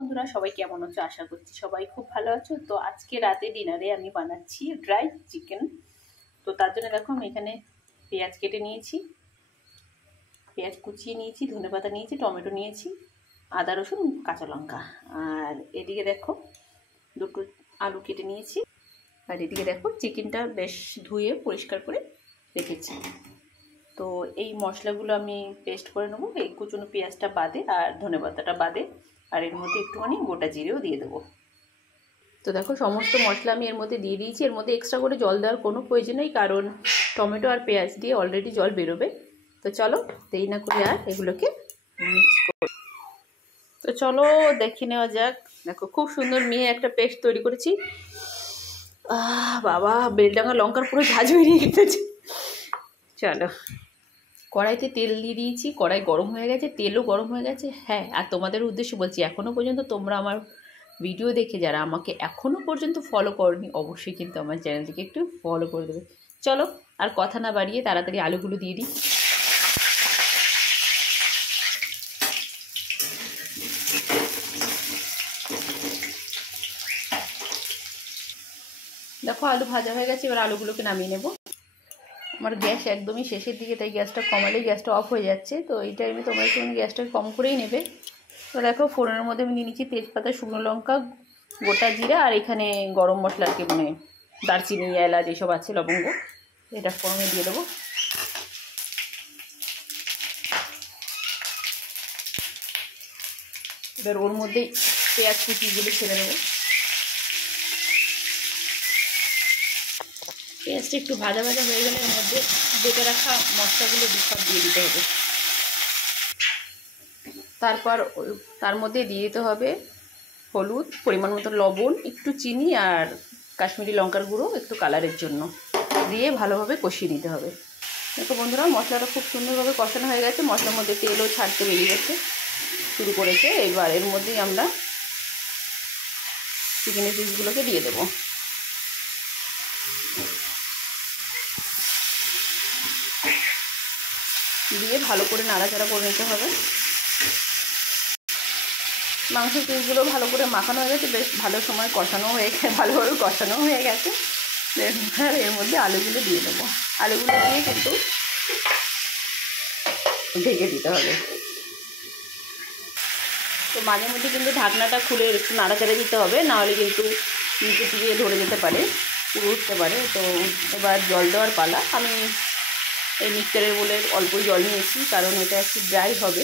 বন্ধুরা সবাই কেমন আছো? আশা করছি সবাই খুব ভালো আছো। তো আজকে রাতে ডিনারে আমি বানাচ্ছি ড্রাই চিকেন। তো তার জন্য দেখো আমি এখানে পেঁয়াজ কেটে নিয়েছি, পেঁয়াজ কুচিয়ে নিয়েছি, ধনেপাতা নিয়েছি, টমেটো নিয়েছি, আদা রসুন কাঁচা লঙ্কা। আর এদিকে দেখো দুটো আলু কেটে নিয়েছি। আর এদিকে দেখো চিকেনটা বেশ ধুয়ে পরিষ্কার করে রেখেছি। তো এই মশলাগুলো আমি পেস্ট করে নেবো, এই কুচনো পেঁয়াজটা বাদে আর ধনেপাতাটা বাদে। আর এর মধ্যে একটুখানি গোটা জিরেও দিয়ে দেবো। তো দেখো সমস্ত মশলা আমি এর মধ্যে দিয়ে দিয়েছি। এর মধ্যে এক্সট্রা করে জল দেওয়ার কোনো প্রয়োজন নেই, কারণ টমেটো আর পেঁয়াজ দিয়ে অলরেডি জল বেরোবে। তো চলো দেরি না করে আর এগুলোকে মিক্স করি। তো চলো দেখে নেওয়া যাক। দেখো খুব সুন্দর মিহি একটা পেস্ট তৈরি করেছি। বাবা, বেলডাঙা লঙ্কার পুরো ঝাঁঝ বেরিয়ে গেছে। চলো, কড়াইতে তেল দিয়ে দিয়েছি, কড়াই গরম হয়ে গেছে, তেলও গরম হয়ে গেছে। হ্যাঁ, আর তোমাদের উদ্দেশ্যে বলছি, এখনও পর্যন্ত তোমরা আমার ভিডিও দেখে যারা আমাকে এখনও পর্যন্ত ফলো করনি, অবশ্যই কিন্তু আমার চ্যানেলটিকে একটু ফলো করে দেবে। চলো আর কথা না বাড়িয়ে তাড়াতাড়ি আলুগুলো দিয়ে দিই। দেখো আলু ভাজা হয়ে গেছে, এবার আলুগুলোকে নামিয়ে নেব। আমার গ্যাস একদমই শেষের দিকে, তাই গ্যাসটা কমালেই গ্যাসটা অফ হয়ে যাচ্ছে। তো এই টাইমে তোমরা একটু গ্যাসটা কম করেই নেবে। তো দেখো ফোড়নের মধ্যে আমি নিয়ে নিচ্ছি তেজপাতা, শুকনো লঙ্কা, গোটা জিরা, আর এখানে গরম মশলা আর কি, মানে দারচিনি, এলাচ এসব আছে, লবঙ্গ। এটা ফোড়নে দিয়ে দেবো। এবার ওর মধ্যেই পেঁয়াজ কুচিগুলো ছেড়ে দেবো। পেঁয়াজটা একটু ভাজা ভাজা হয়ে গেলে এর মধ্যে বেটে রাখা মশলাগুলো সব দিয়ে দিতে হবে। তারপর তার মধ্যে দিয়ে দিতে হবে হলুদ, পরিমাণ মতো লবণ, একটু চিনি আর কাশ্মীরি লঙ্কার গুঁড়ো একটু কালারের জন্য, দিয়ে ভালোভাবে কষিয়ে নিতে হবে। দেখো বন্ধুরা, মশলাটা খুব সুন্দরভাবে কষানো হয়ে গেছে, মশলার মধ্যে তেলও ছাড়তে বেরিয়ে গেছে, শুরু করেছে। এবার এর মধ্যেই আমরা চিকেনের পিসগুলোকে দিয়ে দেবো। দিয়ে ভালো করে নাড়াচাড়া করে নিতে হবে। মাংসের পিসগুলো ভালো করে মাখানো হয়ে গেছে, বেশ ভালো সময় কষানো হয়ে গেছে, ভালোভাবে কষানো হয়ে গেছে। আর এর মধ্যে আলুগুলো দিয়ে দেবো। আলুগুলো দিয়ে কিন্তু ঢেকে দিতে হবে। তো মাঝে মধ্যে কিন্তু ঢাকনাটা খুলে একটু নাড়াচাড়া দিতে হবে, নাহলে কিন্তু নিচে দিকে ধরে যেতে পারে, পুরো উঠতে পারে। তো এবার জল দেওয়ার পালা। আমি এই মিক্সচারের বলে অল্প জল নিয়েছি, কারণ এটা একটু ড্রাই হবে,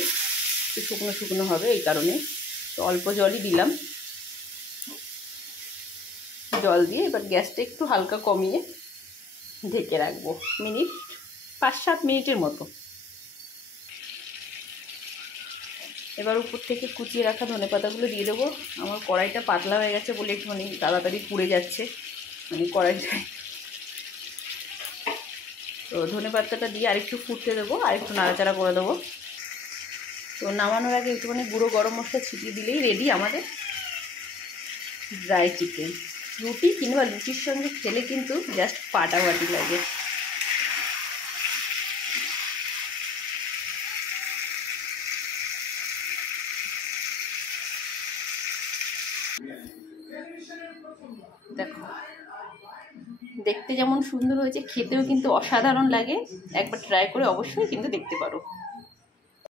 একটু শুকনো শুকনো হবে, এই কারণে তো অল্প জলই দিলাম। জল দিয়ে এবার গ্যাসটা একটু হালকা কমিয়ে ঢেকে রাখবো 5-7 মিনিটের মতো। এবার উপর থেকে কুচিয়ে রাখা ধনেপাতাগুলো দিয়ে দেবো। আমার কড়াইটা পাতলা হয়ে গেছে বলে একটুখানি তাড়াতাড়ি পুড়ে যাচ্ছে, মানে কড়াইটায়। তো ধনেপাতাটা দিয়ে আরেকটু ফুটতে দেবো, আরেকটু নাড়াচাড়া করে দেবো। তো নামানোর আগে একটুখানি গুঁড়ো গরম মশলা ছিটিয়ে দিলেই রেডি আমাদের ড্রাই চিকেন। রুটি কিংবা লুচির সঙ্গে খেলে কিন্তু জাস্ট ফাটাফাটি লাগে। দেখো দেখতে যেমন সুন্দর হয়েছে, খেতেও কিন্তু অসাধারণ লাগে। একবার ট্রাই করে অবশ্যই কিন্তু দেখতে পারো।